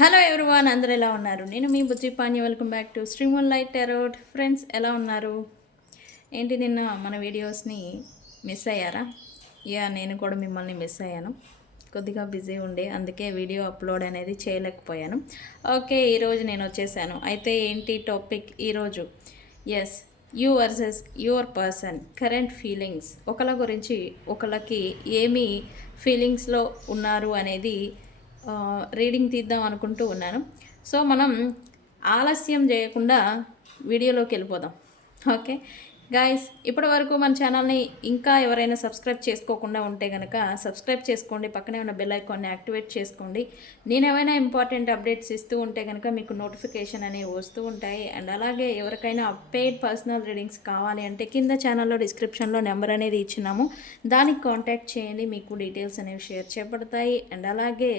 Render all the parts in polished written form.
Hello everyone, అందరూ ఎలా ఉన్నారు? నేను మీ Bujji Panya. Welcome back to stream one light tarot. Friends, ఎలా ఉన్నారు? ఏంటి నిన్న మన వీడియోస్ని మిస్ అయ్యారా? నేను కూడా మిమ్మల్ని మిస్ అయ్యాను. కొద్దిగా బిజీ ఉండే, అందుకే వీడియో అప్లోడ్ అనేది చేయలేకపోయాను. ఓకే, ఈరోజు నేను వచ్చేసాను. అయితే ఏంటి టాపిక్ ఈరోజు? Yes, you versus your person current feelings. ఒకళ్ళ గురించి ఒకళ్ళకి ఏమి ఫీలింగ్స్లో ఉన్నారు అనేది రీడింగ్ తీద్దాం అనుకుంటూ ఉన్నాను. సో మనం ఆలస్యం చేయకుండా వీడియోలోకి వెళ్ళిపోదాం. ఓకే గాయస్, ఇప్పటి వరకు మన ఛానల్ని ఇంకా ఎవరైనా సబ్స్క్రైబ్ చేసుకోకుండా ఉంటే కనుక సబ్స్క్రైబ్ చేసుకోండి. పక్కనే ఉన్న బెల్ ఐకాన్ని యాక్టివేట్ చేసుకోండి. నేను ఏమైనా ఇంపార్టెంట్ అప్డేట్స్ ఇస్తూ ఉంటే కనుక మీకు నోటిఫికేషన్ అనేవి వస్తూ ఉంటాయి. అండ్ అలాగే ఎవరికైనా పెయిడ్ పర్సనల్ రీడింగ్స్ కావాలి అంటే కింద ఛానల్లో డిస్క్రిప్షన్లో నెంబర్ అనేది ఇచ్చినాము, దానికి కాంటాక్ట్ చేయండి. మీకు డీటెయిల్స్ అనేవి షేర్ చేయబడతాయి. అండ్ అలాగే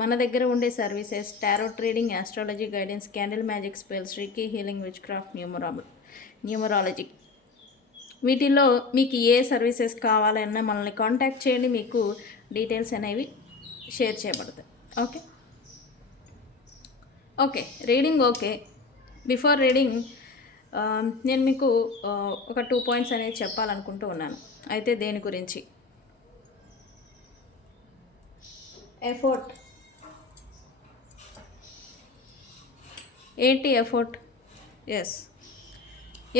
మన దగ్గర ఉండే services tarot trading, astrology guidance, candle magic spells, reiki healing, which craft, numerology, వీటిల్లో మీకు ఏ సర్వీసెస్ కావాలన్నా మనల్ని కాంటాక్ట్ చేయండి. మీకు డీటెయిల్స్ అనేవి షేర్ చేయబడతాయి. Okay okay reading okay. Before reading నేను మీకు ఒక 2 పాయింట్స్ అనేది చెప్పాలనుకుంటూ ఉన్నాను. అయితే దేని గురించి? ఎఫర్ట్. ఏంటి ఎఫర్ట్? ఎస్,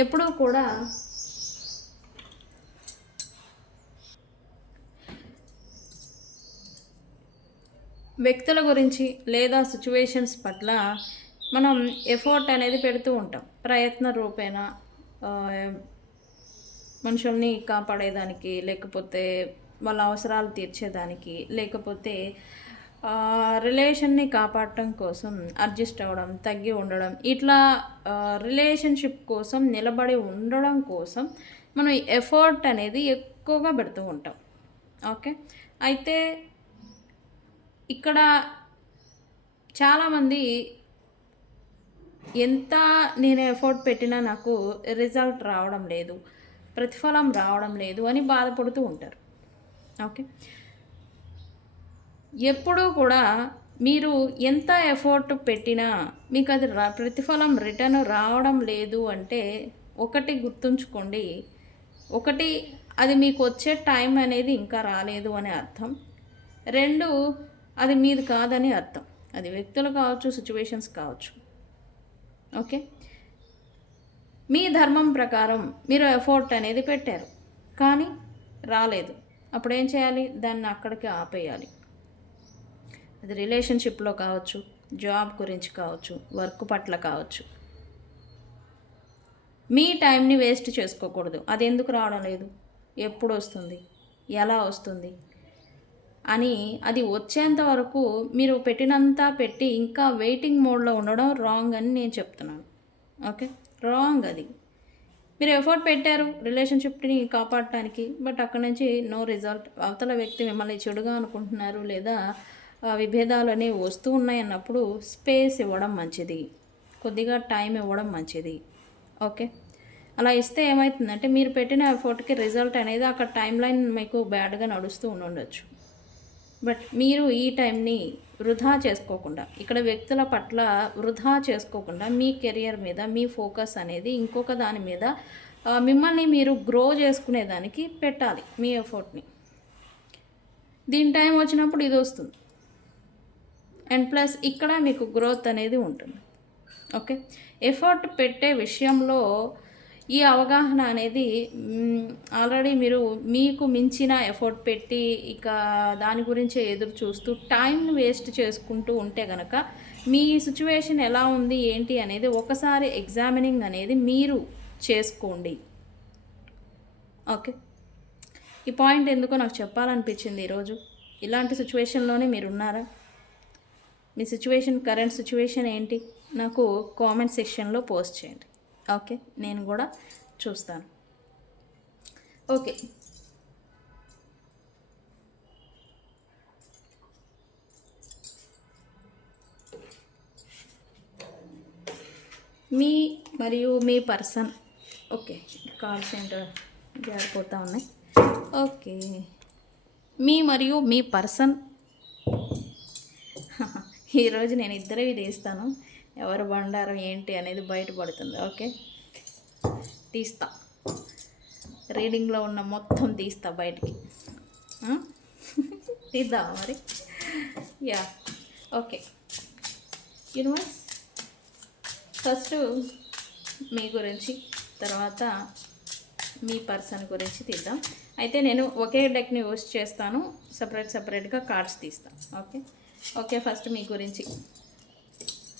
ఎప్పుడూ కూడా వ్యక్తుల గురించి లేదా సిచ్యువేషన్స్ పట్ల మనం ఎఫర్ట్ అనేది పెడుతూ ఉంటాం. ప్రయత్న రూపేణ మనుషుల్ని కాపాడేదానికి, లేకపోతే వాళ్ళ అవసరాలు తీర్చేదానికి, లేకపోతే రిలేషన్ని కాపాడటం కోసం అడ్జస్ట్ అవ్వడం, తగ్గి ఉండడం, ఇట్లా రిలేషన్షిప్ కోసం నిలబడి ఉండడం కోసం మనం ఎఫర్ట్ అనేది ఎక్కువగా పెడుతూ ఉంటాం. ఓకే, అయితే ఇక్కడ చాలామంది ఎంత నేను ఎఫర్ట్ పెట్టినా నాకు రిజల్ట్ రావడం లేదు, ప్రతిఫలం రావడం లేదు అని బాధపడుతూ ఉంటారు. ఓకే, ఎప్పుడూ కూడా మీరు ఎంత ఎఫర్ట్ పెట్టినా మీకు అది ప్రతిఫలం రిటర్న్ రావడం లేదు అంటే ఒకటి గుర్తుంచుకోండి. ఒకటి, అది మీకు వచ్చే టైం అనేది ఇంకా రాలేదు అని అర్థం. 2, అది మీది కాదని అర్థం. అది వ్యక్తులు కావచ్చు, సిచ్యువేషన్స్ కావచ్చు. ఓకే, మీ ధర్మం ప్రకారం మీరు ఎఫర్ట్ అనేది పెట్టారు కానీ రాలేదు. అప్పుడు ఏం చేయాలి? దాన్ని అక్కడికి ఆపేయాలి. అది రిలేషన్షిప్లో కావచ్చు, జాబ్ గురించి కావచ్చు, వర్క్ పట్ల కావచ్చు. మీ టైంని వేస్ట్ చేసుకోకూడదు. అది ఎందుకు రావడం లేదు, ఎప్పుడు వస్తుంది, ఎలా వస్తుంది అని అది వచ్చేంత వరకు మీరు పెట్టినంత పెట్టి ఇంకా వెయిటింగ్ మోడ్లో ఉండడం రాంగ్ అని నేను చెప్తున్నాను. Okay, wrong. అది మీరు ఎఫర్ట్ పెట్టారు రిలేషన్షిప్ని కాపాడటానికి, బట్ అక్కడ నుంచి నో రిజల్ట్. అవతల వ్యక్తి మిమ్మల్ని చెడుగా అనుకుంటున్నారు లేదా విభేదాలు అనేవి వస్తూ ఉన్నాయి అన్నప్పుడు స్పేస్ ఇవ్వడం మంచిది, కొద్దిగా టైం ఇవ్వడం మంచిది. ఓకే, అలా ఇస్తే ఏమవుతుందంటే మీరు పెట్టిన ఎఫర్ట్కి రిజల్ట్ అనేది అక్కడ టైం లైన్ మీకు బ్యాడ్గా నడుస్తూ ఉండొచ్చు. బట్ మీరు ఈ టైంని వృధా చేసుకోకుండా, ఇక్కడ వ్యక్తుల పట్ల వృధా చేసుకోకుండా మీ కెరియర్ మీద మీ ఫోకస్ అనేది ఇంకొక దాని మీద, మిమ్మల్ని మీరు గ్రో చేసుకునేదానికి పెట్టాలి మీ ఎఫర్ట్ని. దీని టైం వచ్చినప్పుడు ఇది వస్తుంది. అండ్ ప్లస్ ఇక్కడ మీకు గ్రోత్ అనేది ఉంటుంది. ఓకే, ఎఫర్ట్ పెట్టే విషయంలో ఈ అవగాహన అనేది ఆల్రెడీ మీరు మీకు మించిన ఎఫర్ట్ పెట్టి ఇక దాని గురించే ఎదురు చూస్తూ టైంని వేస్ట్ చేసుకుంటూ ఉంటే కనుక మీ సిచ్యువేషన్ ఎలా ఉంది ఏంటి అనేది ఒకసారి ఎగ్జామినింగ్ అనేది మీరు చేసుకోండి. ఓకే, ఈ పాయింట్ ఎందుకో నాకు చెప్పాలనిపించింది ఈరోజు. ఇలాంటి సిచ్యువేషన్లోనే మీరు ఉన్నారా? మీ సిచ్యువేషన్, కరెంట్ సిచ్యువేషన్ ఏంటి నాకు కామెంట్ సెక్షన్లో పోస్ట్ చేయండి. ఓకే, నేను కూడా చూస్తాను. ఓకే, మీ మరియు మీ పర్సన్. ఓకే, కాల్ సెంటర్ జారిపోతూ ఉన్నాయి. ఓకే, మీ మరియు మీ పర్సన్ ఈరోజు నేను ఇద్దరివి తీస్తాను, ఎవరు బండారం ఏంటి అనేది బయటపడుతుంది. ఓకే, తీస్తా, రీడింగ్లో ఉన్న మొత్తం తీస్తా బయటికి. తీద్దాం మరి. Yeah, okay. యూనివర్స్, ఫస్ట్ మీ గురించి, తర్వాత మీ పర్సన్ గురించి తీద్దాం. అయితే నేను ఒకే డెక్ని యూస్ చేస్తాను, సపరేట్గా కార్డ్స్ తీస్తాను. ఓకే, ఫస్ట్ మీ గురించి.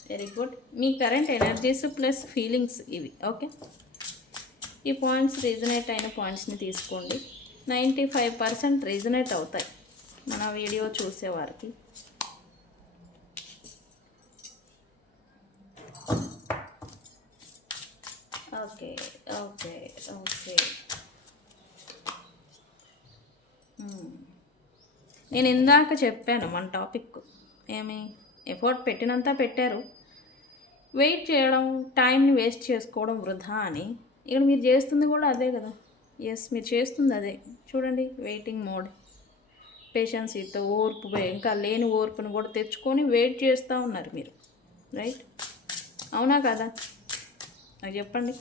Very good. మీ కరెంట్ ఎనర్జీస్ ప్లస్ ఫీలింగ్స్ ఇవి. ఓకే, ఈ పాయింట్స్ రీజనేట్ అయిన పాయింట్స్ని తీసుకోండి. 95% రీజనేట్ అవుతాయి మన వీడియో చూసేవారికి. ఓకే. నేను ఇందాక చెప్పాను మన టాపిక్ ఏమి, ఎఫర్ట్ పెట్టినంత పెట్టారు, వెయిట్ చేయడం, టైంని వేస్ట్ చేసుకోవడం వృధా అని. ఇక్కడ మీరు చేస్తుంది కూడా అదే కదా. ఎస్, మీరు చేస్తుంది అదే. చూడండి, వెయిటింగ్ మోడ్, పేషెన్సీతో ఓర్పు, ఇంకా లేని ఓర్పును కూడా తెచ్చుకొని వెయిట్ చేస్తూ ఉన్నారు మీరు. రైట్, అవునా కదా? నాకు చెప్పండి.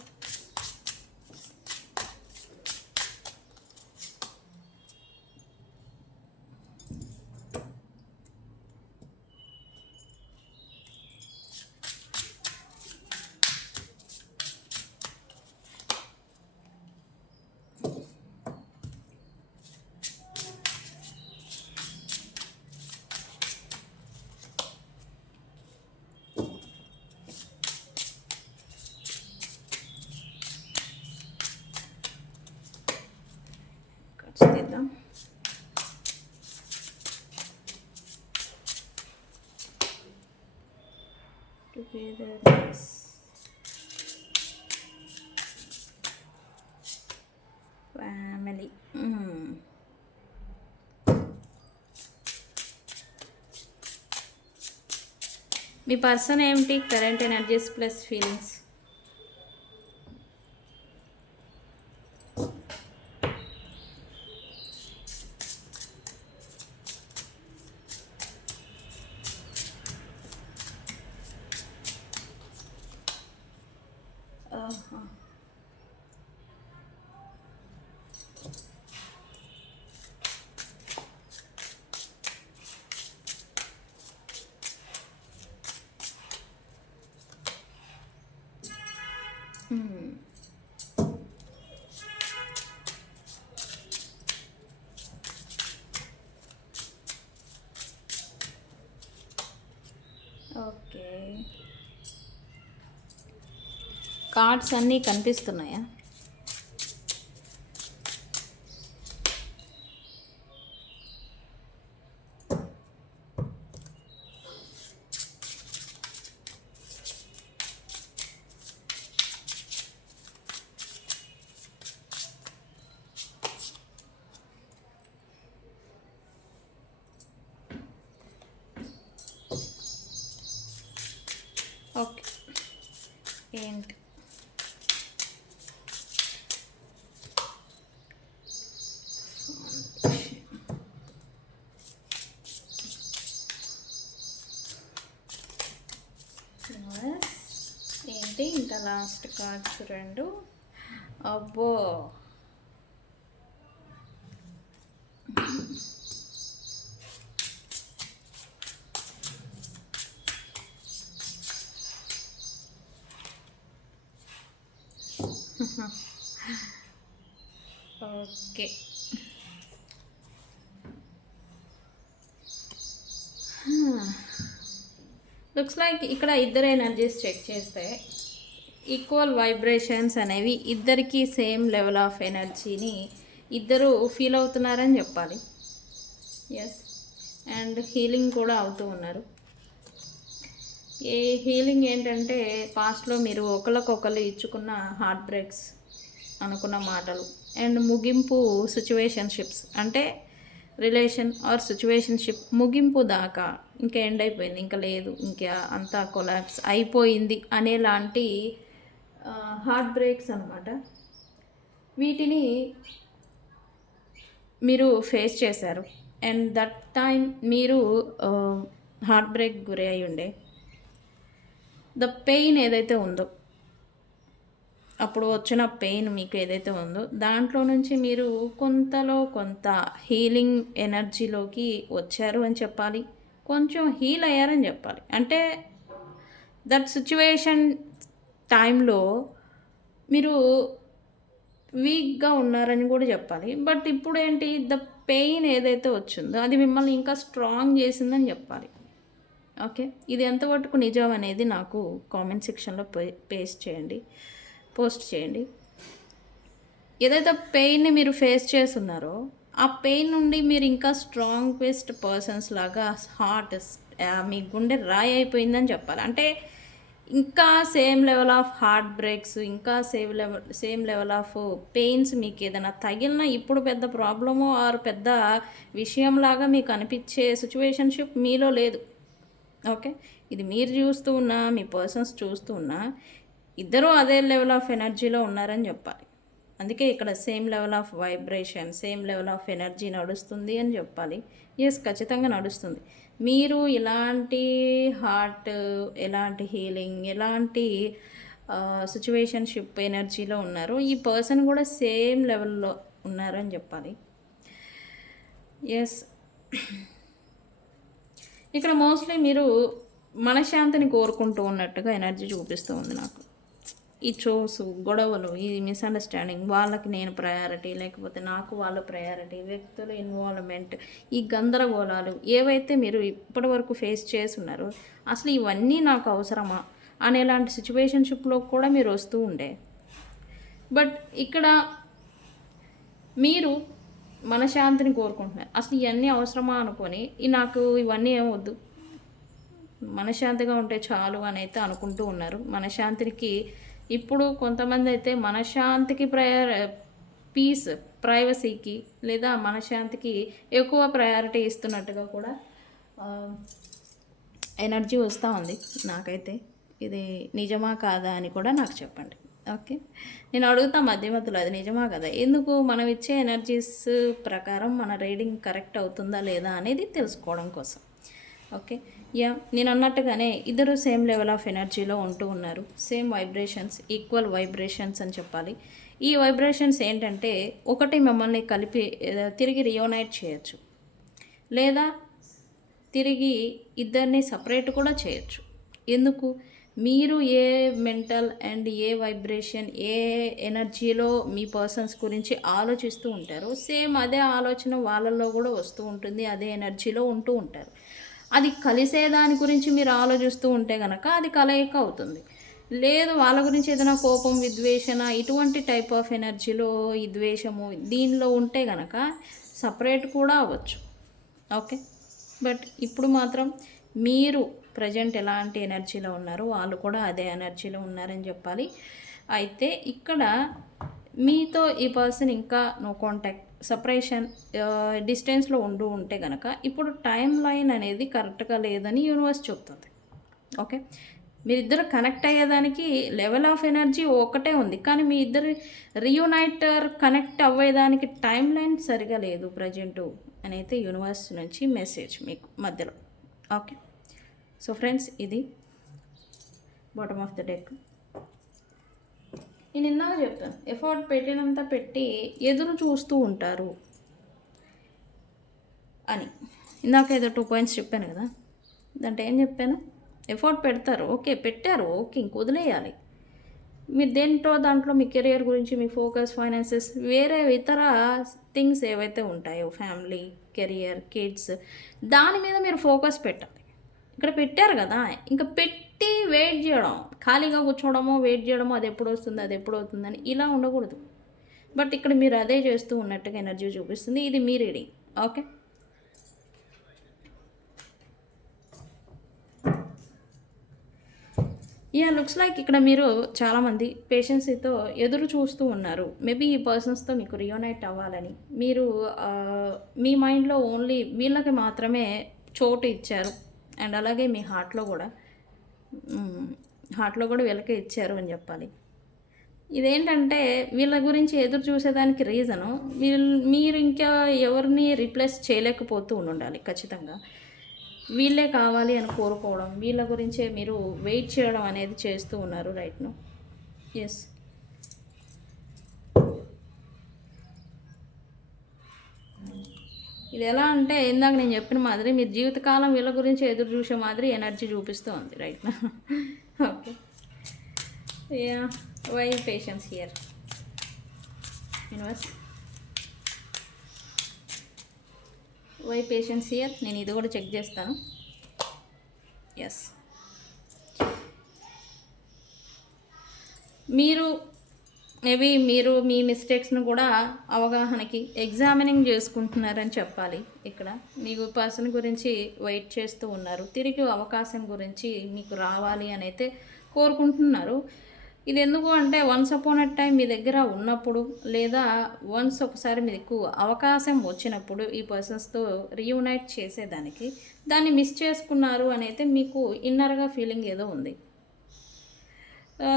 తీద్దాం. Togetherness, family. మీ పర్సన్ ఏమిటి? Current energies plus feelings. Okay, cards అన్నీ కనిపిస్తున్నాయా? ఓకే, ఏంటి? ఏంటి ఇంకా లాస్ట్ కార్డ్స్ 2? అబ్బో, ఓకే. లుక్స్ లైక్ ఇక్కడ ఇద్దరు ఎనర్జీస్ చెక్ చేస్తే ఈక్వల్ వైబ్రేషన్స్ అనేవి ఇద్దరికి సేమ్ లెవెల్ ఆఫ్ ఎనర్జీని ఇద్దరు ఫీల్ అవుతున్నారని చెప్పాలి. ఎస్, అండ్ హీలింగ్ కూడా అవుతూ ఉన్నారు. ఏ హీలింగ్ ఏంటంటే పాస్ట్లో మీరు ఒకరికొకరు ఇచ్చుకున్న హార్ట్ బ్రేక్స్, అనుకున్న మాటలు, అండ్ ముగింపు సిచ్యువేషన్షిప్స్, అంటే రిలేషన్ ఆర్ సిచ్యువేషన్షిప్ ముగింపు దాకా ఇంకా ఎండ్ అయిపోయింది, ఇంకా లేదు, ఇంకా అంతా కొలాప్స్ అయిపోయింది అనేలాంటి హార్ట్ బ్రేక్స్ అనమాట. వీటిని మీరు ఫేస్ చేశారు. అండ్ దట్ టైం మీరు హార్ట్ బ్రేక్ గురి అయి ఉండే ద పెయిన్ ఏదైతే ఉందో, అప్పుడు వచ్చిన పెయిన్ మీకు ఏదైతే ఉందో దాంట్లో నుంచి మీరు కొంతలో కొంత హీలింగ్ ఎనర్జీలోకి వచ్చారు అని చెప్పాలి. కొంచెం హీల్ అయ్యారని చెప్పాలి. అంటే దట్ సిచ్యువేషన్ టైంలో మీరు వీక్గా ఉన్నారని కూడా చెప్పాలి. బట్ ఇప్పుడు ఏంటి, ద పెయిన్ ఏదైతే వచ్చిందో అది మిమ్మల్ని ఇంకా స్ట్రాంగ్ చేసిందని చెప్పాలి. ఓకే, ఇది ఎంతవరకు నిజం అనేది నాకు కామెంట్ సెక్షన్లో పోస్ట్ చేయండి. ఏదైతే పెయిన్ని మీరు ఫేస్ చేస్తున్నారో ఆ పెయిన్ నుండి మీరు ఇంకా స్ట్రాంగెస్ట్ పర్సన్స్ లాగా హార్ట్ మీ గుండె రాయి అయిపోయిందని చెప్పాలి. అంటే ఇంకా same level of heart breaks, ఇంకా సేమ్ లెవెల్ ఆఫ్ పెయిన్స్ మీకు ఏదైనా తగిలినా ఇప్పుడు పెద్ద ప్రాబ్లము ఆర్ పెద్ద విషయంలాగా మీకు అనిపించే సిచ్యువేషన్షిప్ మీలో లేదు. ఓకే, ఇది మీరు చూస్తూ ఉన్నా, మీ పర్సన్స్ చూస్తూ ఉన్నా, ఇద్దరూ అదే లెవెల్ ఆఫ్ ఎనర్జీలో ఉన్నారని చెప్పాలి. అందుకే ఇక్కడ same level of vibration, same level of energy నడుస్తుంది అని చెప్పాలి. ఎస్, ఖచ్చితంగా నడుస్తుంది. మీరు ఇలాంటి హార్ట్, ఎలాంటి హీలింగ్, ఎలాంటి సిచ్యువేషన్షిప్ ఎనర్జీలో ఉన్నారు, ఈ పర్సన్ కూడా సేమ్ లెవెల్లో ఉన్నారని చెప్పాలి. ఎస్, ఇక్కడ మోస్ట్లీ మీరు మనశ్శాంతిని కోరుకుంటూ ఉన్నట్టుగా ఎనర్జీ చూపిస్తూ ఉంది నాకు. ఈ చోసు, గొడవలు, ఈ మిస్అండర్స్టాండింగ్, వాళ్ళకి నేను ప్రయారిటీ, లేకపోతే నాకు వాళ్ళ ప్రయారిటీ, వ్యక్తుల ఇన్వాల్వ్మెంట్, ఈ గందరగోళాలు ఏవైతే మీరు ఇప్పటివరకు ఫేస్ చేస్తున్నారో అసలు ఇవన్నీ నాకు అవసరమా అనేలాంటి సిచ్యువేషన్షిప్లో కూడా మీరు వస్తూ ఉండే. బట్ ఇక్కడ మీరు మనశ్శాంతిని కోరుకుంటున్నారు. అసలు ఇవన్నీ అవసరమా అనుకొని నాకు ఇవన్నీ ఏమొద్దు, మనశ్శాంతిగా ఉంటే చాలు అని అయితే అనుకుంటూ ఉన్నారు. మనశ్శాంతికి ఇప్పుడు కొంతమంది అయితే మనశ్శాంతికి పీస్, ప్రైవసీకి లేదా మనశ్శాంతికి ఎక్కువ ప్రయారిటీ ఇస్తున్నట్టుగా కూడా ఎనర్జీ వస్తూ ఉంది నాకైతే. ఇది నిజమా కాదా అని కూడా నాకు చెప్పండి. ఓకే, నేను అడుగుతా మధ్య మధ్యలో, అది నిజమా కదా, ఎందుకు మనం ఇచ్చే ఎనర్జీస్ ప్రకారం మన రీడింగ్ కరెక్ట్ అవుతుందా లేదా అనేది తెలుసుకోవడం కోసం. ఓకే, నేను అన్నట్టుగానే ఇద్దరు సేమ్ లెవెల్ ఆఫ్ ఎనర్జీలో ఉంటూ ఉన్నారు. సేమ్ వైబ్రేషన్స్, ఈక్వల్ వైబ్రేషన్స్ అని చెప్పాలి. ఈ వైబ్రేషన్స్ ఏంటంటే ఒకటి మిమ్మల్ని కలిపి తిరిగి రియోనైట్ చేయొచ్చు, లేదా తిరిగి ఇద్దరిని సపరేట్ కూడా చేయొచ్చు. ఎందుకు, మీరు ఏ మెంటల్ అండ్ ఏ వైబ్రేషన్, ఏ ఎనర్జీలో మీ పర్సన్స్ గురించి ఆలోచిస్తూ ఉంటారో సేమ్ అదే ఆలోచన వాళ్ళల్లో కూడా వస్తూ ఉంటుంది, అదే ఎనర్జీలో ఉంటూ ఉంటారు. అది కలిసే దాని గురించి మీరు ఆలోచిస్తూ ఉంటే కనుక అది కలయిక అవుతుంది. లేదు, వాళ్ళ గురించి ఏదైనా కోపం, విద్వేషణ, ఇటువంటి టైప్ ఆఫ్ ఎనర్జీలో ఈ ద్వేషము దీనిలో ఉంటే కనుక సపరేట్ కూడా అవ్వచ్చు. ఓకే, బట్ ఇప్పుడు మాత్రం మీరు ప్రజెంట్ ఎలాంటి ఎనర్జీలో ఉన్నారో వాళ్ళు కూడా అదే ఎనర్జీలో ఉన్నారని చెప్పాలి. అయితే ఇక్కడ మీతో ఈ పర్సన్ ఇంకా నో కాంటాక్ట్, సపరేషన్, డిస్టెన్స్లో ఉంటే కనుక ఇప్పుడు టైం లైన్ అనేది కరెక్ట్గా లేదని యూనివర్స్ చెప్తుంది. ఓకే, మీరిద్దరు కనెక్ట్ అయ్యేదానికి లెవెల్ ఆఫ్ ఎనర్జీ ఒకటే ఉంది, కానీ మీ ఇద్దరు రీయునైటర్ కనెక్ట్ అవ్వేదానికి టైం లైన్ సరిగా లేదు ప్రజెంటు అని అయితే యూనివర్స్ నుంచి మెసేజ్ మీకు మధ్యలో. ఓకే, సో ఫ్రెండ్స్, ఇది బాటమ్ ఆఫ్ ద డెక్. నేను ఇందాక చెప్తాను, ఎఫర్ట్ పెట్టినంత పెట్టి ఎదురు చూస్తూ ఉంటారు అని. ఇందాక ఏదో 2 పాయింట్స్ చెప్పాను కదా, దాంట్లో ఏం చెప్పాను, ఎఫర్ట్ పెడతారు, ఓకే పెట్టారు, ఓకే ఇంక వదిలేయాలి. మీరు దేంట్లో దాంట్లో మీ కెరియర్ గురించి, మీ ఫోకస్, ఫైనాన్సెస్, వేరే ఇతర థింగ్స్ ఏవైతే ఉంటాయో, ఫ్యామిలీ, కెరియర్, కిడ్స్, దాని మీద మీరు ఫోకస్ పెట్టాలి. ఇక్కడ పెట్టారు కదా, ఇంకా పెట్టి వెయిట్ చేయడం, ఖాళీగా కూర్చోవడమో వెయిట్ చేయడమో, అది ఎప్పుడు వస్తుంది, అది ఎప్పుడు అవుతుందని ఇలా ఉండకూడదు. బట్ ఇక్కడ మీరు అదే చేస్తూ ఉన్నట్టుగా ఎనర్జీ చూపిస్తుంది. ఇది మీ రీడింగ్. ఓకే, లుక్స్ లైక్ ఇక్కడ మీరు చాలామంది పేషెన్సీతో ఎదురు చూస్తూ ఉన్నారు. మేబీ ఈ పర్సన్స్తో మీకు రియోనైట్ అవ్వాలని మీరు మీ మైండ్లో ఓన్లీ వీళ్ళకి మాత్రమే చోటు ఇచ్చారు. అండ్ అలాగే మీ హార్ట్లో కూడా వీళ్ళకే ఇచ్చారు అని చెప్పాలి. ఇదేంటంటే వీళ్ళ గురించి ఎదురు చూసేదానికి రీజను మీరు ఇంకా ఎవరిని రీప్లేస్ చేయలేకపోతూ ఉండాలి ఖచ్చితంగా. వీళ్ళే కావాలి అని కోరుకోవడం, వీళ్ళ గురించే మీరు వెయిట్ చేయడం అనేది చేస్తూ ఉన్నారు రైట్ నౌ. ఎస్, ఇది ఎలా అంటే ఇందాక నేను చెప్పిన మాదిరి మీరు జీవితకాలం వీళ్ళ గురించి ఎదురు చూసే మాదిరి ఎనర్జీ చూపిస్తూ ఉంది రైట్ నా. Okay, yeah, why patience here universe, why patience here. నేను ఇది కూడా చెక్ చేస్తాను. ఎస్, మీరు మీ మిస్టేక్స్ను కూడా అవగాహనకి ఎగ్జామినింగ్ చేసుకుంటున్నారని చెప్పాలి. ఇక్కడ మీకు పర్సన్ గురించి వెయిట్ చేస్తూ ఉన్నారు, తిరిగి అవకాశం గురించి మీకు రావాలి అని అయితే కోరుకుంటున్నారు. ఇది ఎందుకు అంటే వన్స్ అపాన్ ఎ టైం మీ దగ్గర ఉన్నప్పుడు, లేదా వన్స్ ఒకసారి మీకు అవకాశం వచ్చినప్పుడు ఈ పర్సన్స్తో రీయునైట్ చేసేదానికి దాన్ని మిస్ చేసుకున్నారు అని అయితే మీకు ఇన్నర్గా ఫీలింగ్ ఏదో ఉంది.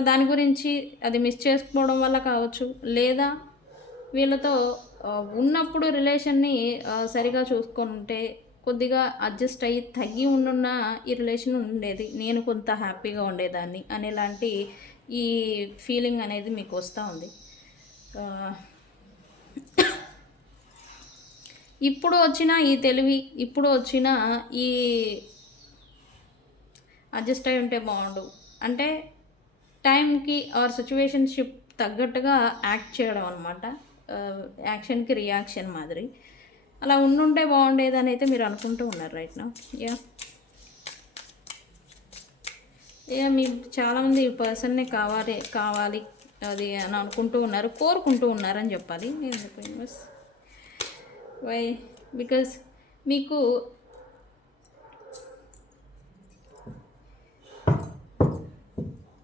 దాని గురించి అది మిస్ చేసుకోవడం వల్ల కావచ్చు, లేదా వీళ్ళతో ఉన్నప్పుడు రిలేషన్ని సరిగా చూసుకుంటే కొద్దిగా అడ్జస్ట్ అయ్యి తగ్గి ఉండున్న ఈ రిలేషన్ ఉండేది, నేను కొంత హ్యాపీగా ఉండేదాన్ని అనేలాంటి ఈ ఫీలింగ్ అనేది మీకు వస్తూ ఉంది. ఇప్పుడు వచ్చిన ఈ తెలివి, ఇప్పుడు వచ్చిన ఈ అడ్జస్ట్ అయి ఉంటే బాగుండు అంటే టైంకి ఆర్ సిచ్యువేషన్షిప్ తగ్గట్టుగా యాక్ట్ చేయడం అనమాట. యాక్షన్కి రియాక్షన్ మాదిరి అలా ఉండుంటే బాగుండేదని అయితే మీరు అనుకుంటూ ఉన్నారు రైట్ నా. మీ చాలామంది ఈ పర్సన్నే కావాలి అది అని అనుకుంటూ ఉన్నారు, కోరుకుంటూ ఉన్నారని చెప్పాలి. నేను వై బికాజ్ మీకు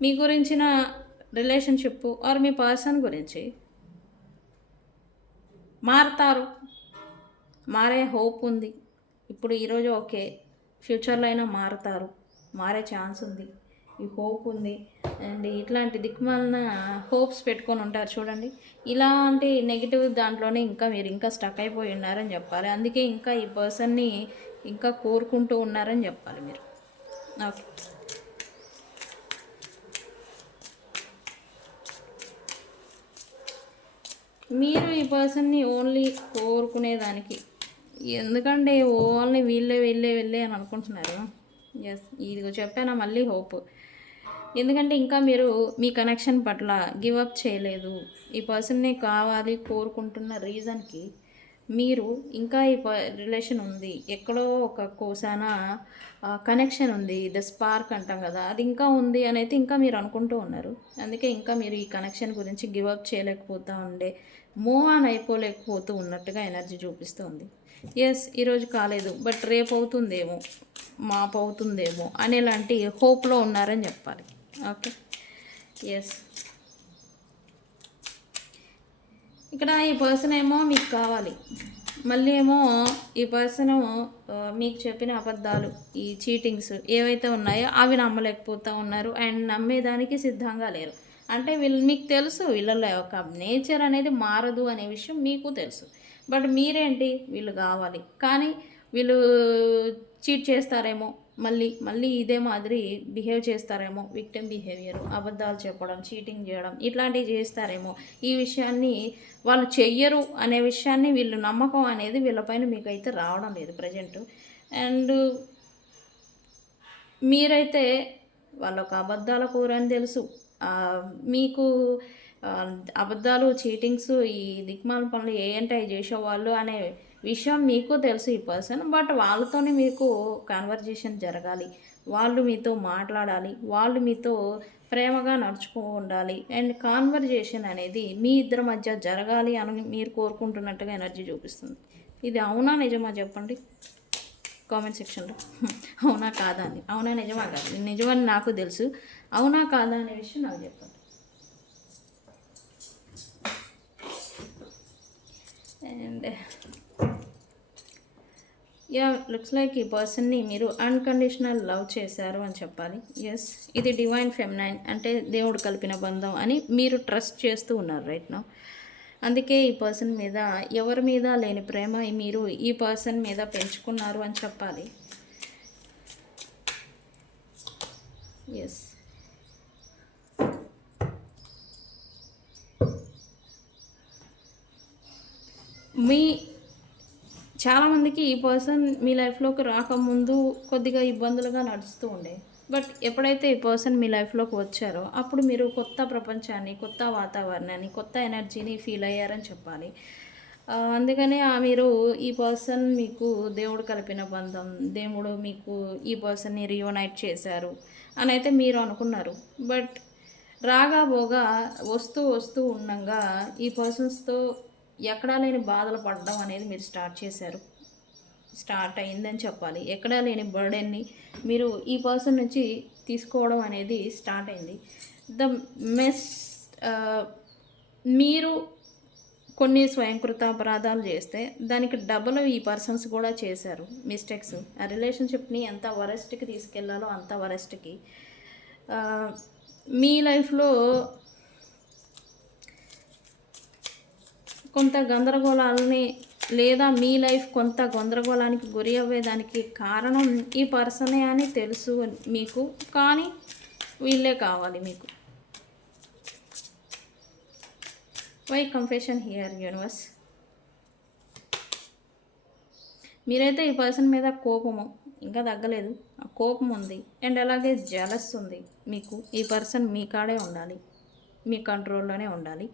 మీ గురించిన రిలేషన్షిప్ ఆర్ మీ పర్సన్ గురించి మారుతారు, మారే హోప్ ఉంది. ఇప్పుడు ఈరోజు ఓకే, ఫ్యూచర్లో అయినా మారుతారు, మారే ఛాన్స్ ఉంది, ఈ హోప్ ఉంది. అండ్ ఇట్లాంటి దిక్కుమాలిన హోప్స్ పెట్టుకొని ఉంటారు చూడండి. ఇలాంటి నెగిటివ్ దాంట్లోనే మీరు ఇంకా స్టక్ అయిపోయి ఉన్నారని చెప్పాలి. అందుకే ఇంకా ఈ పర్సన్ని ఇంకా కోరుకుంటూ ఉన్నారని చెప్పాలి మీరు. ఓకే, మీరు ఈ పర్సన్ని ఓన్లీ కోరుకునేదానికి, ఎందుకంటే ఓన్లీ వెళ్ళే అని అనుకుంటున్నారు. ఎస్, ఇది చెప్పాను మళ్ళీ హోప్. ఎందుకంటే ఇంకా మీరు మీ కనెక్షన్ పట్ల గివ్ అప్ చేయలేదు. ఈ పర్సన్ని కావాలి కోరుకుంటున్న రీజన్కి మీరు ఇంకా ఈ రిలేషన్ ఉంది, ఎక్కడో ఒక కోసాన కనెక్షన్ ఉంది, ద స్పార్క్ అంటాం కదా, అది ఇంకా ఉంది అని అయితే ఇంకా మీరు అనుకుంటూ ఉన్నారు. అందుకే ఇంకా మీరు ఈ కనెక్షన్ గురించి గివ్ అప్ చేయలేకపోతూ ఉండే, మూవ్ ఆన్ అయిపోలేకపోతూ ఉన్నట్టుగా ఎనర్జీ చూపిస్తుంది. ఎస్, ఈరోజు కాలేదు బట్ రేపు అవుతుందేమో, మాపు అవుతుందేమో అనేలాంటి హోప్లో ఉన్నారని చెప్పాలి. ఓకే, ఎస్, ఇక్కడ ఈ పర్సన్ ఏమో మీకు కావాలి, మళ్ళీ ఏమో ఈ పర్సన్ మీకు చెప్పిన అబద్ధాలు, ఈ చీటింగ్స్ ఏవైతే ఉన్నాయో అవి నమ్మలేకపోతూ ఉన్నారు అండ్ నమ్మేదానికి సిద్ధంగా లేరు. అంటే మీకు తెలుసు వీళ్ళలో ఒక నేచర్ అనేది మారదు అనే విషయం మీకు తెలుసు. బట్ మీరేంటి, వీళ్ళు కావాలి కానీ వీళ్ళు చీట్ చేస్తారేమో, మళ్ళీ ఇదే మాదిరి బిహేవ్ చేస్తారేమో, విక్టిమ్ బిహేవియర్, అబద్ధాలు చెప్పడం, చీటింగ్ చేయడం ఇట్లాంటివి చేస్తారేమో, ఈ విషయాన్ని వాళ్ళు చెయ్యరు అనే విషయాన్ని వీళ్ళు నమ్మకం అనేది వీళ్ళపైన మీకు అయితే రావడం లేదు ప్రజెంట్. అండ్ మీరైతే వాళ్ళొక అబద్ధాల కూర అని తెలుసు, మీకు అబద్ధాలు, చీటింగ్స్, ఈ దిక్మాల పనులు ఏంటో చేసేవాళ్ళు అనే విషయం మీకు తెలుసు ఈ పర్సన్. బట్ వాళ్ళతోనే మీకు కన్వర్జేషన్ జరగాలి, వాళ్ళు మీతో మాట్లాడాలి, వాళ్ళు మీతో ప్రేమగా నడుచుకో ఉండాలి అండ్ కాన్వర్జేషన్ అనేది మీ ఇద్దరి మధ్య జరగాలి అని మీరు కోరుకుంటున్నట్టుగా ఎనర్జీ చూపిస్తుంది. ఇది అవునా నిజమా చెప్పండి కామెంట్ సెక్షన్లో. అవునా కాదా అని, అవునా నిజమా కాదు, నిజమని నాకు తెలుసు, అవునా కాదా అనే విషయం నాకు చెప్పండి. అండ్ లుక్స్ లైక్ ఈ పర్సన్ని మీరు అన్కండిషనల్ లవ్ చేశారు అని చెప్పాలి. ఎస్, ఇది డివైన్ ఫెమినైన్ అంటే దేవుడు కలిపిన బంధం అని మీరు ట్రస్ట్ చేస్తూ ఉన్నారు రైట్ నౌ. అందుకే ఈ పర్సన్ మీద ఎవరి మీద లేని ప్రేమ మీరు ఈ పర్సన్ మీద పెంచుకున్నారు అని చెప్పాలి. ఎస్. మీ చాలామందికి ఈ పర్సన్ మీ లైఫ్లోకి రాకముందు కొద్దిగా ఇబ్బందులుగా నడుస్తూ ఉండే. బట్ ఎప్పుడైతే ఈ పర్సన్ మీ లైఫ్లోకి వచ్చారో అప్పుడు మీరు కొత్త ప్రపంచాన్ని, కొత్త వాతావరణాన్ని, కొత్త ఎనర్జీని ఫీల్ అయ్యారని చెప్పాలి. అందుకనే మీరు ఈ పర్సన్ మీకు దేవుడు కలిపిన బంధం, దేవుడు మీకు ఈ పర్సన్ని రియూనైట్ చేశారు అని అయితే మీరు అనుకున్నారు. బట్ రాగా పోగా వస్తూ వస్తూ ఉండంగా ఈ పర్సన్స్తో ఎక్కడా లేని బాధలు పడడం అనేది మీరు స్టార్ట్ అయిందని చెప్పాలి. ఎక్కడా లేని బర్డెన్ని మీరు ఈ పర్సన్ నుంచి తీసుకోవడం అనేది స్టార్ట్ అయింది. ద మెస్ మీరు కొన్ని స్వయంకృత అపరాధాలు చేస్తే దానికి డబుల్ ఈ పర్సన్స్ కూడా చేశారు మిస్టేక్స్. ఆ రిలేషన్షిప్ని ఎంత వరెస్ట్కి తీసుకెళ్లాలో అంత వరెస్ట్కి. మీ లైఫ్లో కొంత గందరగోళాలని లేదా మీ లైఫ్ కొంత గందరగోళానికి గురి అవ్వేదానికి కారణం ఈ పర్సనే అని తెలుసు మీకు, కానీ వీళ్ళే కావాలి మీకు. Why confession here universe? మీరైతే ఈ పర్సన్ మీద కోపము ఇంకా తగ్గలేదు, ఆ కోపం ఉంది. అండ్ అలాగే జలస్ ఉంది మీకు. ఈ పర్సన్ మీ కాడే ఉండాలి, మీ కంట్రోల్లోనే ఉండాలి.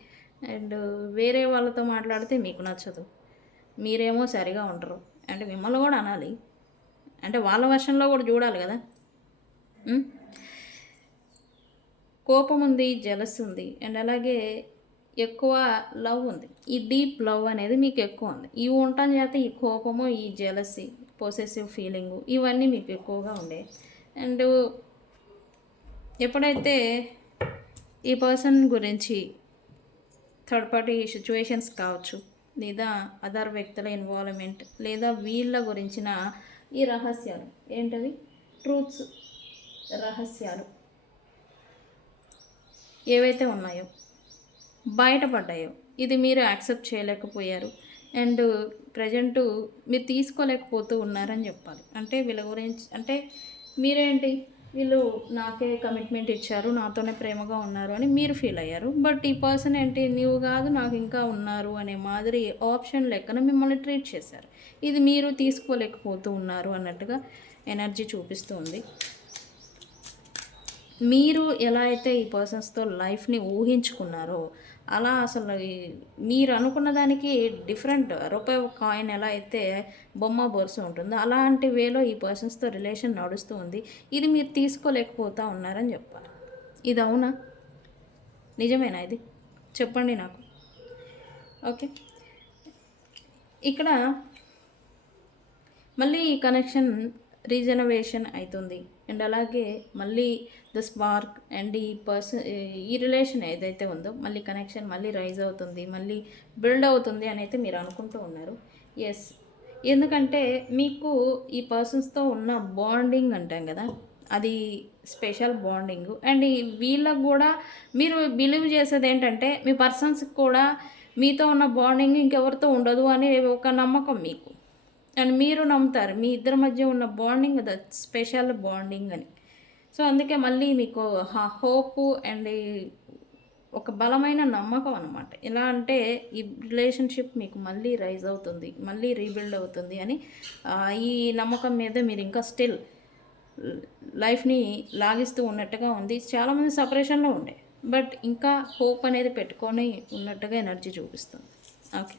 అండ్ వేరే వాళ్ళతో మాట్లాడితే మీకు నచ్చదు, మీరేమో సరిగా ఉంటారు. అంటే మిమ్మల్ని కూడా అనాలి, అంటే వాళ్ళ వర్షన్లో కూడా చూడాలి కదా. కోపం ఉంది, జలస్ ఉంది. అండ్ అలాగే ఎక్కువ లవ్ ఉంది. ఈ డీప్ లవ్ అనేది మీకు ఎక్కువ ఉంది. ఇవి ఉండటం చేత ఈ కోపము, ఈ జెలసీ, పొసెసివ్ ఫీలింగు ఇవన్నీ మీకు ఎక్కువగా ఉండే. అండ్ ఎప్పుడైతే ఈ పర్సన్ గురించి థర్డ్ పార్టీ సిచ్యువేషన్స్ కావచ్చు, లేదా అదర్ వ్యక్తుల ఇన్వాల్వ్మెంట్, లేదా వీళ్ళ గురించిన ఈ రహస్యాలు ఏంటవి, ట్రూత్స్, రహస్యాలు ఏవైతే ఉన్నాయో బయటపడ్డాయో ఇది మీరు యాక్సెప్ట్ చేయలేకపోయారు. అండ్ ప్రజెంటు మీరు తీసుకోలేకపోతూ ఉన్నారని చెప్పాలి. అంటే వీళ్ళ గురించి అంటే మీరేంటి, వీళ్ళు నాకే కమిట్మెంట్ ఇచ్చారు, నాతోనే ప్రేమగా ఉన్నారు అని మీరు ఫీల్ అయ్యారు. బట్ ఈ పర్సన్ ఏంటి, నీవు కాదు నాకు ఇంకా ఉన్నారు అనే మాదిరి ఆప్షన్ లెక్కన మిమ్మల్ని ట్రీట్ చేశారు. ఇది మీరు తీసుకోలేకపోతూ ఉన్నారు అన్నట్టుగా ఎనర్జీ చూపిస్తుంది. మీరు ఎలా అయితే ఈ పర్సన్స్తో లైఫ్ని ఊహించుకున్నారో అలా అసలు మీరు అనుకున్న దానికి డిఫరెంట్ రూపాయి కాయిన్ ఎలా అయితే బొమ్మ బొరుసు ఉంటుందో అలాంటి వేలో ఈ పర్సన్స్తో రిలేషన్ నడుస్తూ ఉంది. ఇది మీరు తీసుకోలేకపోతూ ఉన్నారని చెప్పాలి. ఇది అవునా, నిజమేనా? ఇది చెప్పండి నాకు. ఓకే, ఇక్కడ మళ్ళీ ఈ కనెక్షన్ రీజనరేషన్ అవుతుంది. అండ్ అలాగే మళ్ళీ ద స్పార్క్ అండ్ ఈ రిలేషన్ ఏదైతే ఉందో మళ్ళీ కనెక్షన్ మళ్ళీ రైజ్ అవుతుంది, మళ్ళీ బిల్డ్ అవుతుంది అని అయితే మీరు అనుకుంటూ ఉన్నారు. ఎస్, ఎందుకంటే మీకు ఈ పర్సన్స్తో ఉన్న బాండింగ్ అంటాం కదా, అది స్పెషల్ బాండింగ్. అండ్ వీళ్ళకు కూడా మీరు బిలీవ్ చేసేది ఏంటంటే మీ పర్సన్స్కి కూడా మీతో ఉన్న బాండింగ్ ఇంకెవరితో ఉండదు అని ఒక నమ్మకం మీకు. అండ్ మీరు నమ్ముతారు మీ ఇద్దరి మధ్య ఉన్న బాండింగ్ ద స్పెషల్ బాండింగ్ అని. సో అందుకే మళ్ళీ మీకు హోపు అండ్ ఒక బలమైన నమ్మకం అనమాట. ఎలా అంటే ఈ రిలేషన్షిప్ మీకు మళ్ళీ రైజ్ అవుతుంది, మళ్ళీ రీబిల్డ్ అవుతుంది అని ఈ నమ్మకం మీద మీరు ఇంకా స్టిల్ లైఫ్ని లాగిస్తూ ఉన్నట్టుగా ఉంది. చాలామంది సపరేషన్లో ఉండే బట్ ఇంకా హోప్ అనేది పెట్టుకొని ఉన్నట్టుగా ఎనర్జీ చూపిస్తుంది. ఓకే,